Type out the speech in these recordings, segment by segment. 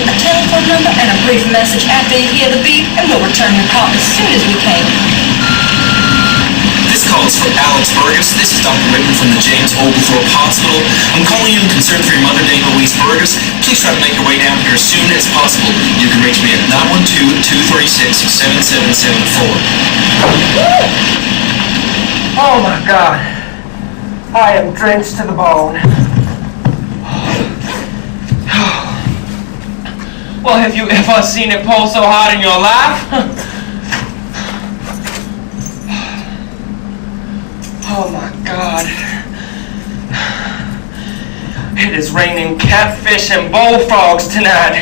leave a telephone number and a brief message after you hear the beep, and we'll return your call as soon as we can. This call is for Alex Burgus. This is Dr. Whitman from the James Oglethorpe Hospital. I'm calling you in concern for your mother, Dame Louise Burgus. Please try to make your way down here as soon as possible. You can reach me at 912-236-7774. Oh my God. I am drenched to the bone. Well, have you ever seen it pour so hard in your life? Oh my God. It is raining catfish and bullfrogs tonight.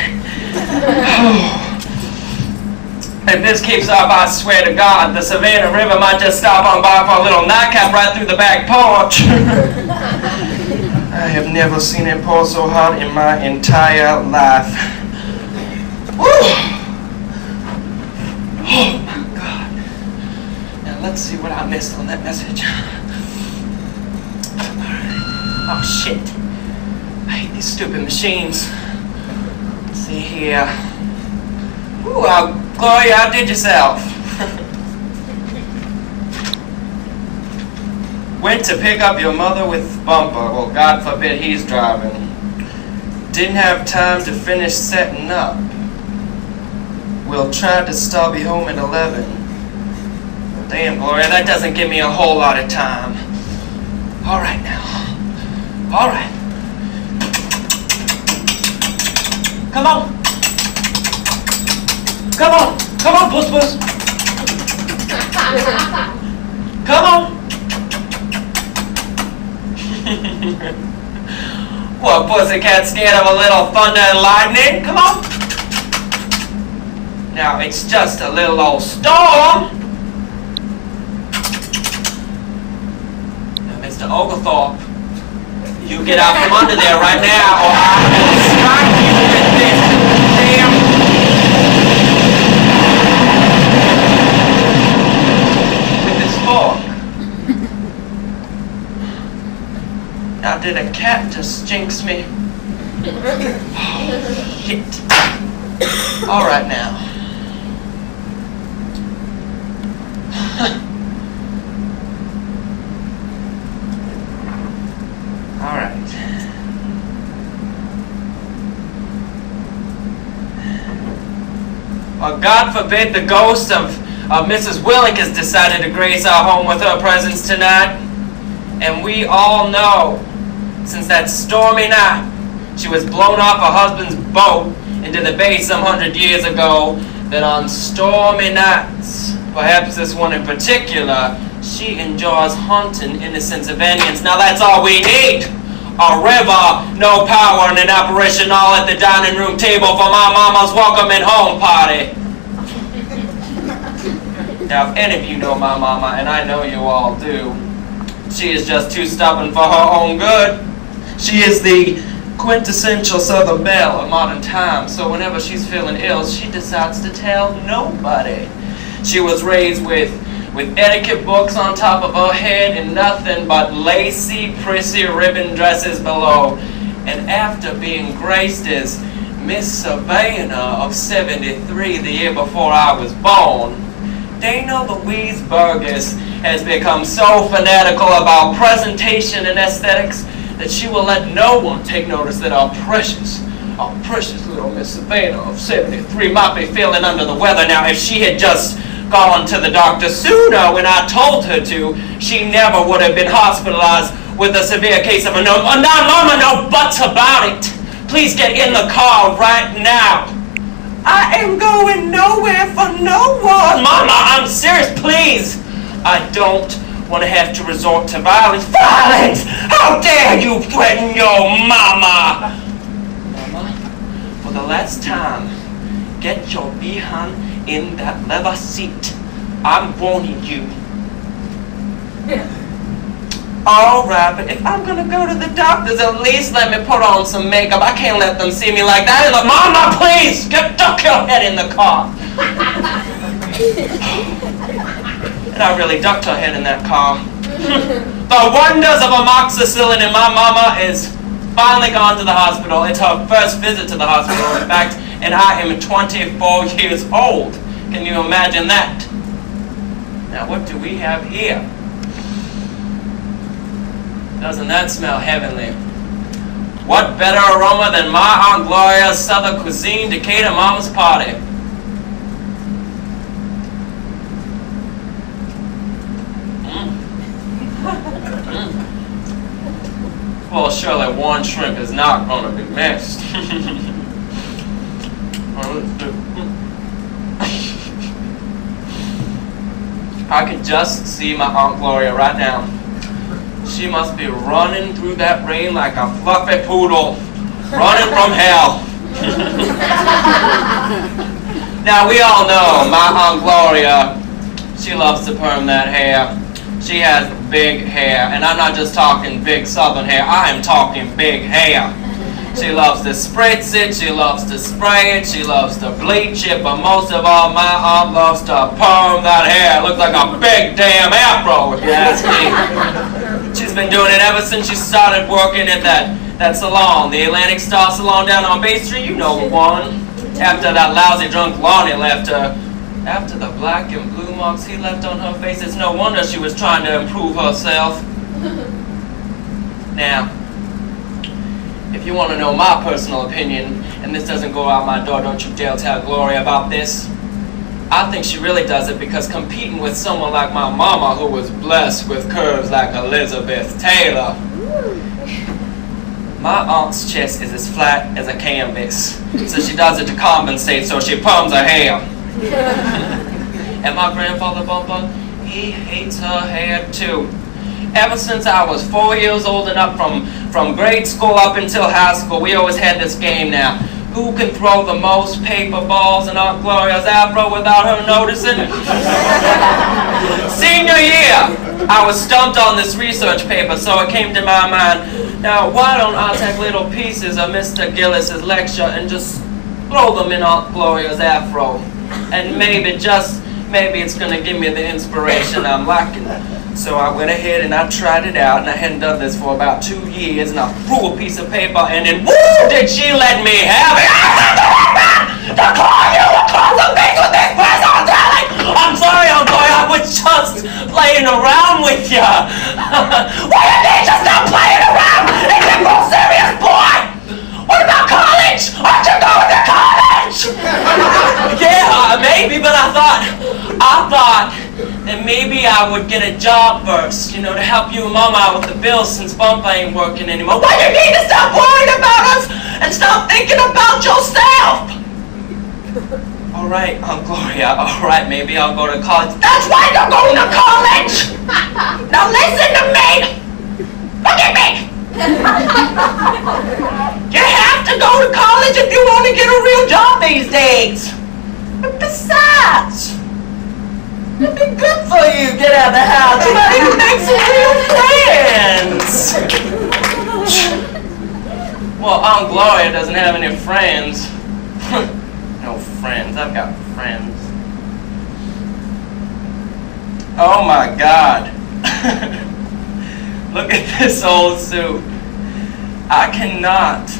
If this keeps up, I swear to God, the Savannah River might just stop on by for a little nightcap right through the back porch. I have never seen it pour so hard in my entire life. Woo! Oh my God. Now let's see what I missed on that message. Oh shit. I hate these stupid machines. Let's see here. Ooh, Gloria, outdid yourself. Went to pick up your mother with bumper. Well, God forbid he's driving. Didn't have time to finish setting up. We'll try to stop you home at 11. Damn, Gloria, that doesn't give me a whole lot of time. All right now. All right. Come on. Come on. Come on, Puss Puss. Come on. What, pussycat scared of a little thunder and lightning? Come on. Now, it's just a little old storm. Now, Mr. Oglethorpe, you get out from under there right now, or I will strike you with this damn... with this fork. Now, did a cat just jinx me? Oh, shit. All right now. All right. Well, God forbid the ghost of Mrs. Willick has decided to grace our home with her presence tonight. And we all know, since that stormy night, she was blown off her husband's boat into the bay some 100 years ago, that on stormy nights, perhaps this one in particular, she enjoys haunting innocent civilians. Now that's all we need. A river, no power, and an apparition all at the dining room table for my mama's welcoming home party. Now if any of you know my mama, and I know you all do, she is just too stubborn for her own good. She is the quintessential Southern belle of modern times, so whenever she's feeling ill, she decides to tell nobody. She was raised with etiquette books on top of her head and nothing but lacy, prissy ribbon dresses below. And after being graced as Miss Savannah of 73 the year before I was born, Dana Louise Burgus has become so fanatical about presentation and aesthetics that she will let no one take notice that our precious little Miss Savannah of 73 might be feeling under the weather. Now, if she had just gone to the doctor sooner when I told her to, she never would have been hospitalized with a severe case of no, mama, no buts about it. Please get in the car right now. I am going nowhere for no one. Mama, I'm serious, please. I don't want to have to resort to violence. Violence! How dare you threaten your mama? Mama, for the last time, get your behind in that leather seat. I'm warning you. All right, but if I'm gonna go to the doctors, at least let me put on some makeup. I can't let them see me like that. And Mama, please, duck your head in the car. And I really ducked her head in that car. The wonders of amoxicillin in my mama is finally gone to the hospital. It's her first visit to the hospital, in fact, and I am 24 years old. Can you imagine that? Now what do we have here? Doesn't that smell heavenly? What better aroma than my Aunt Gloria's Southern Cuisine Decatur Mama's Party? Well, surely one shrimp is not going to be missed. I can just see my Aunt Gloria right now. She must be running through that rain like a fluffy poodle, running from hell. Now, we all know my Aunt Gloria, she loves to perm that hair. She has big hair, and I'm not just talking big southern hair, I am talking big hair. She loves to spritz it, she loves to spray it, she loves to bleach it, but most of all, my aunt loves to perm that hair. It looks like a big damn afro, if you ask me. She's been doing it ever since she started working at that salon, the Atlantic Star Salon down on Bay Street. You know the one. After that lousy drunk Lonnie left her. After the black and blue marks he left on her face, it's no wonder she was trying to improve herself. Now, if you want to know my personal opinion, and this doesn't go out my door, don't you dare tell Gloria about this. I think she really does it because competing with someone like my mama, who was blessed with curves like Elizabeth Taylor, my aunt's chest is as flat as a canvas, so she does it to compensate, so she perms her hair. And my grandfather Bumper, he hates her hair too. Ever since I was 4 years old and up, from grade school up until high school, we always had this game now. Who can throw the most paper balls in Aunt Gloria's afro without her noticing? Senior year, I was stumped on this research paper, so it came to my mind, now why don't I take little pieces of Mr. Gillis's lecture and just throw them in Aunt Gloria's afro? And maybe, just maybe, it's going to give me the inspiration I'm lacking. So I went ahead and I tried it out, and I hadn't done this for about 2 years, and I threw a piece of paper, and then woo, did she let me have it! I have the right to call you across the face with this person, darling! I'm sorry, Aunt Gloria, I was just playing around with you. What do you mean, just not playing around? It's a real serious, boy! What about college? Aren't you going to college? Yeah, maybe, but I thought that maybe I would get a job first, you know, to help you and Mama out with the bills since Bumper ain't working anymore. Well, you need to stop worrying about us and stop thinking about yourself! All right, Aunt Gloria, all right, maybe I'll go to college. That's why you're going to college! Now listen to me! Look at me! You have to go to college if you want to get a real job these days. But besides, it'd be good for you to get out of the house. You might even make some real friends. Well, Aunt Gloria doesn't have any friends. No friends. I've got friends. Oh my God. Look at this old suit. I cannot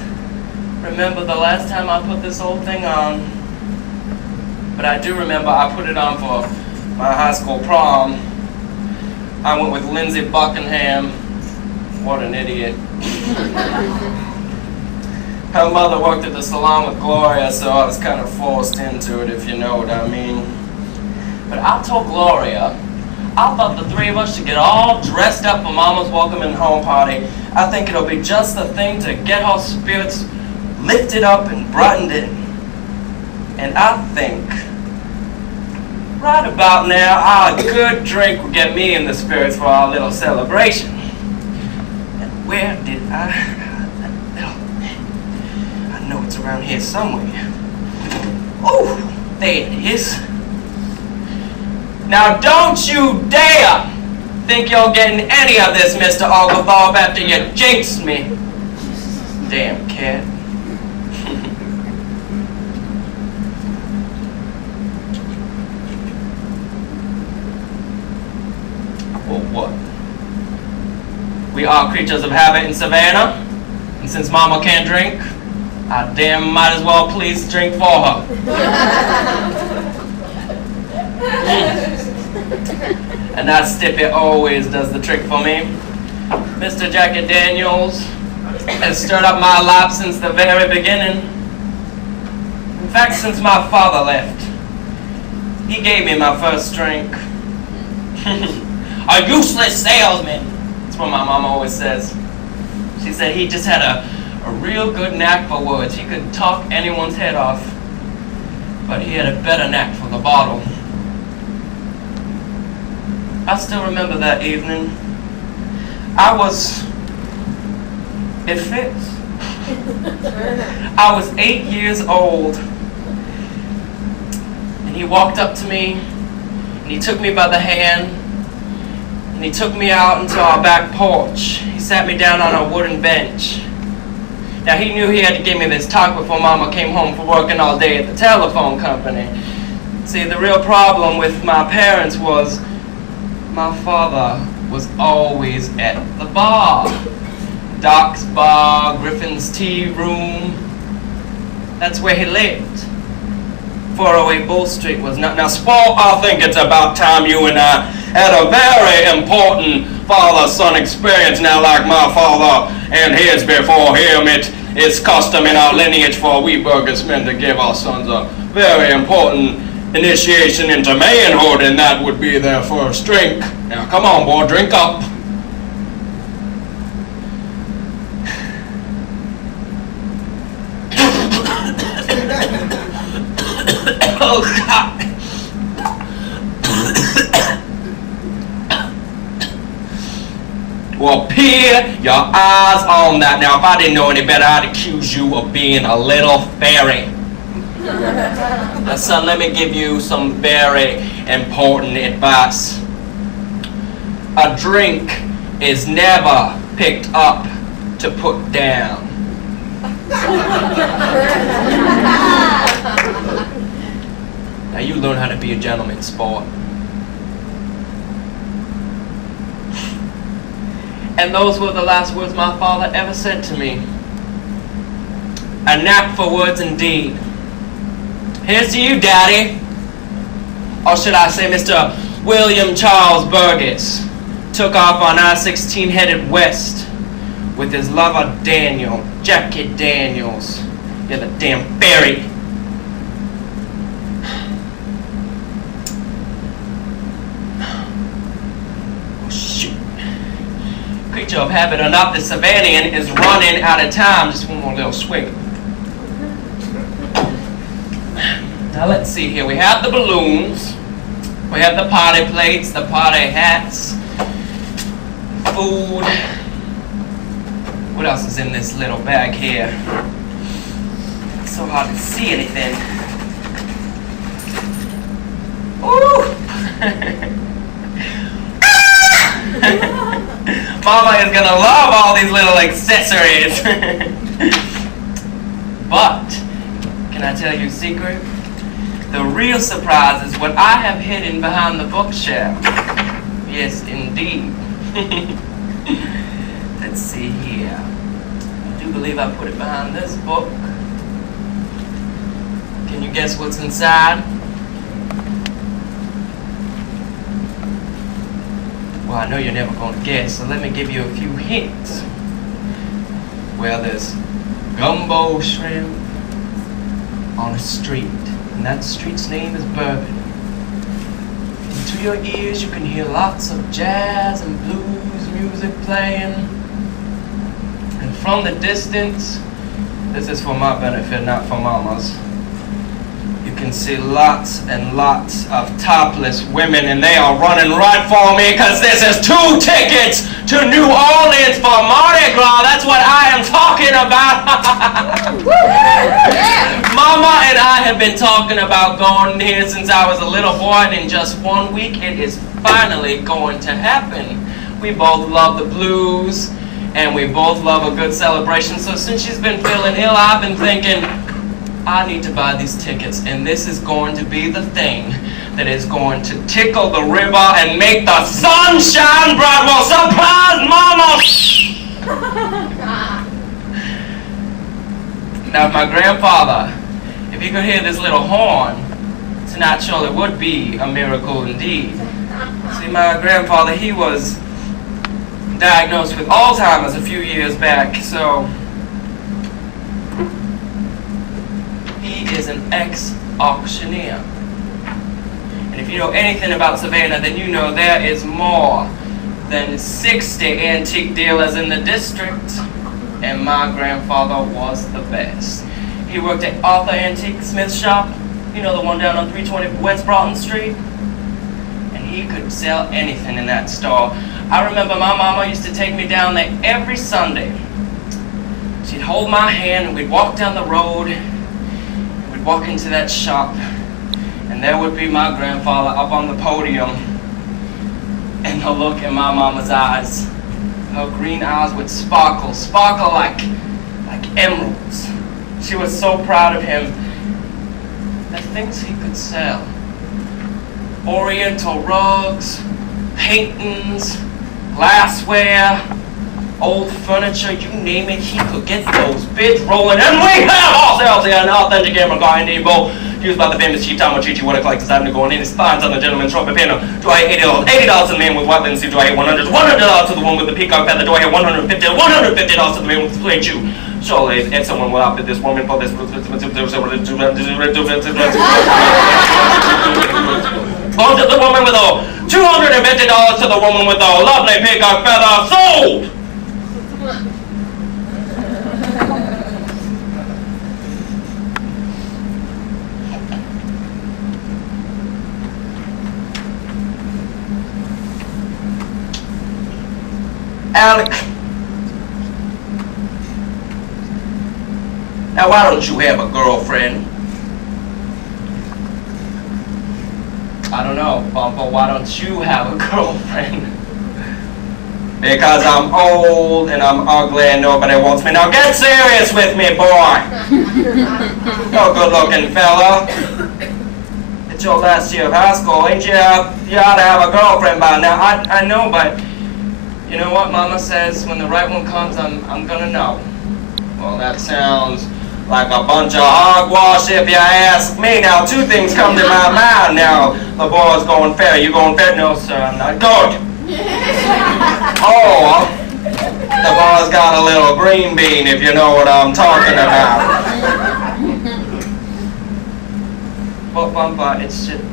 remember the last time I put this old thing on. But I do remember I put it on for my high school prom. I went with Lindsay Buckingham. What an idiot. Her mother worked at the salon with Gloria, so I was kind of forced into it, if you know what I mean. But I told Gloria, I thought the three of us should get all dressed up for Mama's welcoming home party. I think it'll be just the thing to get her spirits lifted up and brightened in. And I think, right about now, a good drink will get me in the spirits for our little celebration. And where did I know it's around here somewhere. Oh, there it is. Now don't you dare think you're getting any of this, Mr. Oglethorpe, after you jinxed me. Damn cat. Well, what? We are creatures of habit in Savannah, and since Mama can't drink, I damn might as well please drink for her. And that Stippy always does the trick for me. Mr. Jackie Daniels has stirred up my life since the very beginning. In fact, since my father left, he gave me my first drink. A useless salesman. That's what my mom always says. She said he just had a real good knack for words. He could talk anyone's head off, but he had a better knack for the bottle. I still remember that evening. It fits. I was 8 years old, and he walked up to me, and he took me by the hand, and he took me out into our back porch. He sat me down on a wooden bench. Now, he knew he had to give me this talk before Mama came home from working all day at the telephone company. See, the real problem with my parents was my father was always at the bar. Doc's Bar, Griffin's Tea Room. That's where he lived. 408 Bull Street was not. Now, Sport, I think it's about time you and I had a very important father-son experience now, like my father and his before him. It's custom in our lineage for we Burgus men to give our sons a very important initiation into manhood, and that would be their first drink. Now, come on, boy, drink up. Oh, God. Well, peer your eyes on that. Now, if I didn't know any better, I'd accuse you of being a little fairy. Now, son, let me give you some very important advice. A drink is never picked up to put down. Now, you learn how to be a gentleman, Sport. And those were the last words my father ever said to me. A knack for words indeed. Here's to you, Daddy. Or should I say Mr. William Charles Burgus took off on I-16 headed west with his lover Daniel, Jackie Daniels. You're the damn fairy. Oh, shoot. Creature of habit or not, the Savanian is running out of time. Just one more little swig. Now let's see here. We have the balloons. We have the party plates, the party hats, food. What else is in this little bag here? It's so hard to see anything. Ooh! Mama is gonna love all these little accessories. But, can I tell you a secret? The real surprise is what I have hidden behind the bookshelf. Yes, indeed. Let's see here. I do believe I put it behind this book. Can you guess what's inside? Well, I know you're never going to guess, so let me give you a few hints. Well, there's gumbo shrimp on a street. And that street's name is Bourbon. And to your ears, you can hear lots of jazz and blues music playing. And from the distance, this is for my benefit, not for Mama's, you can see lots and lots of topless women, and they are running right for me because this is 2 tickets to New Orleans for Mardi Gras. That's what I am talking about. Mama and I have been talking about going here since I was a little boy, and in just 1 week, it is finally going to happen. We both love the blues, and we both love a good celebration. So since she's been feeling ill, I've been thinking, I need to buy these tickets, and this is going to be the thing that is going to tickle the river and make the sun shine bright. Well, surprise, Mama! Now, if my grandfather, if he could hear this little horn, tonight surely would be a miracle indeed. See, my grandfather, he was diagnosed with Alzheimer's a few years back, so he is an ex-auctioneer. And if you know anything about Savannah, then you know there is more than 60 antique dealers in the district, and my grandfather was the best. He worked at Arthur Antique Smith Shop, you know, the one down on 320 West Broughton Street, and he could sell anything in that store. I remember my mama used to take me down there every Sunday. She'd hold my hand and we'd walk down the road, and we'd walk into that shop, and there would be my grandfather up on the podium, and the look in my mama's eyes, her green eyes would sparkle like emeralds. She was so proud of him. The things he could sell. Oriental rugs, paintings, glassware, old furniture, you name it, he could get those bids rolling. And we have ourselves here an authentic American Depot used by the famous Chief Tom Chichi. What a collector's time to go in his spines on the gentleman's trumpet piano. Do I hit $80 to the man with white linen suit? Do I hit $100 to the woman with the peacock feather? Do I hit $150 to the man with the suede shoe? Surely, if someone will outbid this woman for this, $100 to the woman with a $250 to the woman with a lovely peacock feather. Sold! Alec, now why don't you have a girlfriend? I don't know, Bumpo, why don't you have a girlfriend? Because I'm old and I'm ugly and nobody wants me. Now get serious with me, boy! You're a good-looking fella. It's your last year of high school, ain't you? You ought to have a girlfriend by now. I know, but you know what Mama says? When the right one comes, I'm gonna know. Well, that sounds like a bunch of hogwash if you ask me. Now, two things come to my mind. Now, the boy's going fair. You going fair? No, sir, I'm not. Good. Oh, the boy's got a little green bean, if you know what I'm talking about. But, Bumpa, it's just...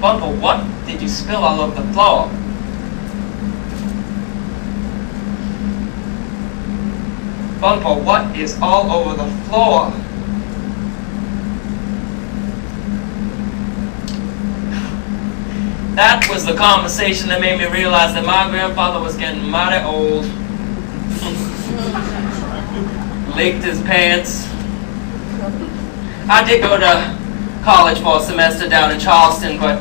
Bumpa, what did you spill all over the floor? Bumpa, what is all over the floor? That was the conversation that made me realize that my grandfather was getting mighty old. Leaked his pants. I did go to college for a semester down in Charleston, but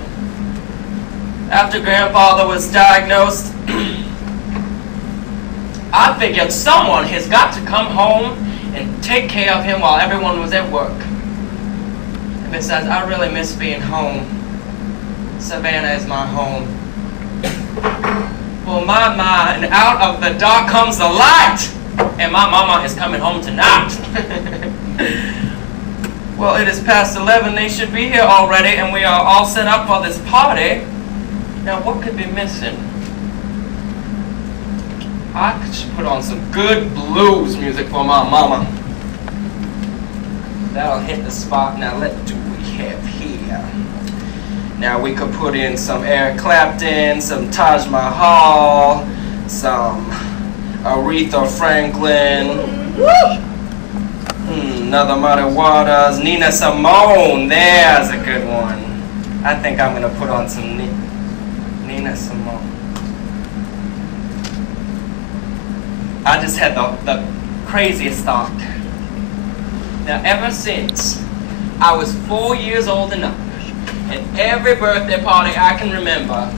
after grandfather was diagnosed, I figured someone has got to come home and take care of him while everyone was at work. And besides, I really miss being home. Savannah is my home. Well, my, and out of the dark comes the light! And my mama is coming home tonight. Well, it is past 11. They should be here already, and we are all set up for this party. Now, what could be missing? I should put on some good blues music for my mama. That'll hit the spot. Now, what do we have here? Now, we could put in some Eric Clapton, some Taj Mahal, some Aretha Franklin, another Muddy Waters, Nina Simone. There's a good one. I think I'm going to put on some Nina Simone. I just had the craziest thought. Now, ever since I was 4 years old and up, at every birthday party I can remember,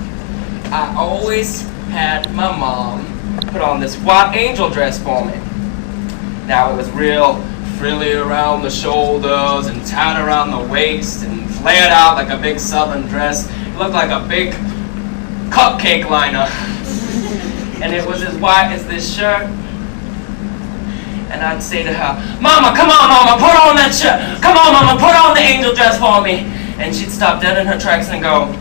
I always had my mom put on this white angel dress for me. Now, it was real frilly around the shoulders and tied around the waist and flared out like a big southern dress. It looked like a big cupcake liner. and it was as white as this shirt. And I'd say to her, "Mama, come on, Mama, put on that shirt. Come on, Mama, put on the angel dress for me." And she'd stop dead in her tracks and go,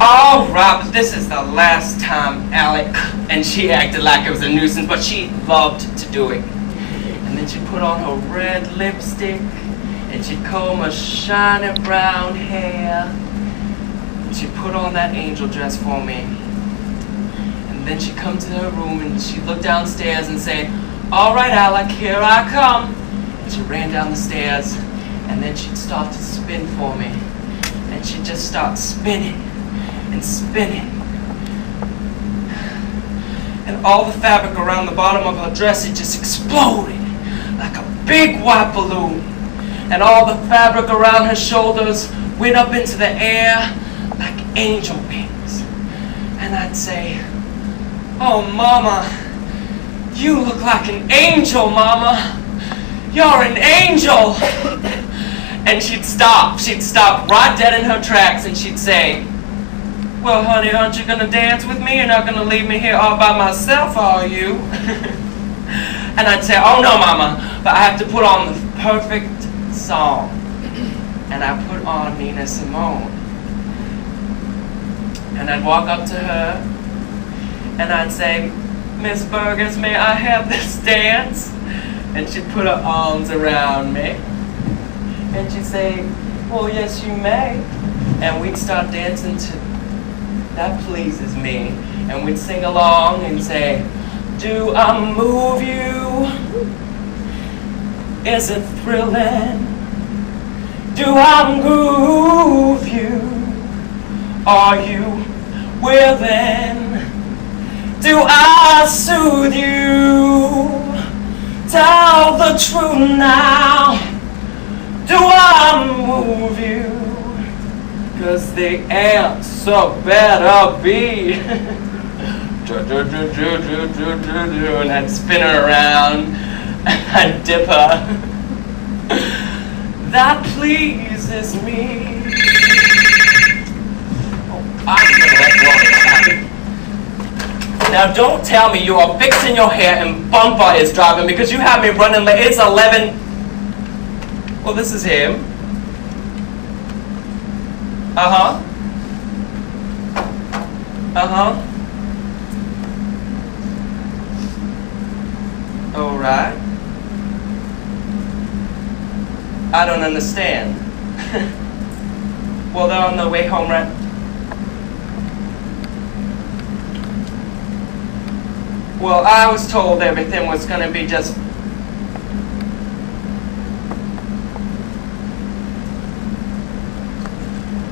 "All right, but this is the last time, Alec." And she acted like it was a nuisance, but she loved to do it. And then she'd put on her red lipstick, and she'd comb her shiny brown hair, and she'd put on that angel dress for me. And then she'd come to her room, and she'd look downstairs and say, "All right, Alec, here I come." And she ran down the stairs, and then she'd start to spin for me. And she'd just start spinning and spinning. And all the fabric around the bottom of her dress, it just exploded like a big white balloon. And all the fabric around her shoulders went up into the air like angel wings. And I'd say, "Oh, Mama, you look like an angel, Mama. You're an angel." And she'd stop right dead in her tracks, and she'd say, "Well, honey, aren't you gonna dance with me? You're not gonna leave me here all by myself, are you?" And I'd say, "Oh no, Mama, but I have to put on the perfect song." And I put on Nina Simone. And I'd walk up to her, and I'd say, "Miss Burgus, may I have this dance?" And she'd put her arms around me. And she'd say, "Well, yes, you may." And we'd start dancing to That Pleases Me. And we'd sing along and say, "Do I move you? Is it thrilling? Do I groove you? Are you willing? Do I soothe you? Tell the truth now. Do I move you? 'Cause the answer better be." And I'd spin her around, and I'd dip her. That pleases me. Oh, I'm gonna let go of that. Now don't tell me you are fixing your hair and Bumper is driving, because you have me running late. It's 11. Well, this is him. Uh-huh. Uh-huh. All right. I don't understand. Well, they're on their way home, right? Well, I was told everything was gonna be just...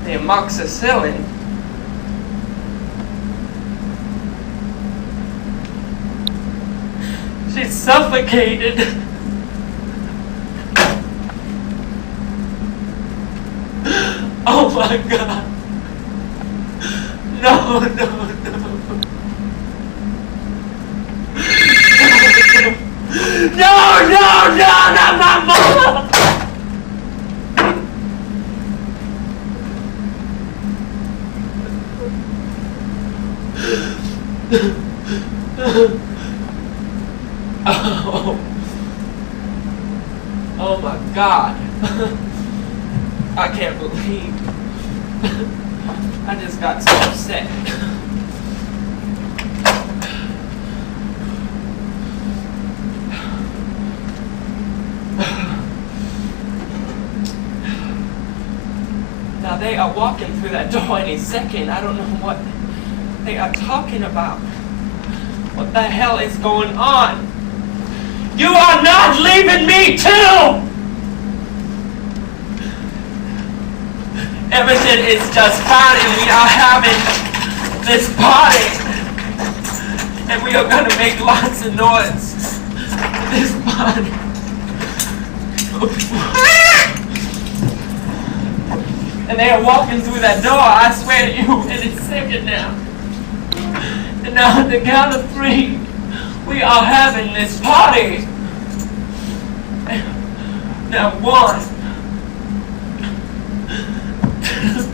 The amoxicillin. She's suffocated. Oh my God. No, no, no. No, no, no, not my mama. Oh. Oh my God. I can't believe I just got so upset. Now they are walking through that door any second. I don't know what they are talking about. What the hell is going on? You are not leaving me too! Everything is just fine, and we are having this party. And we are going to make lots of noise at this party. And they are walking through that door, I swear to you, and it's second now. And now at the count of 3, we are having this party. Now 1, 2.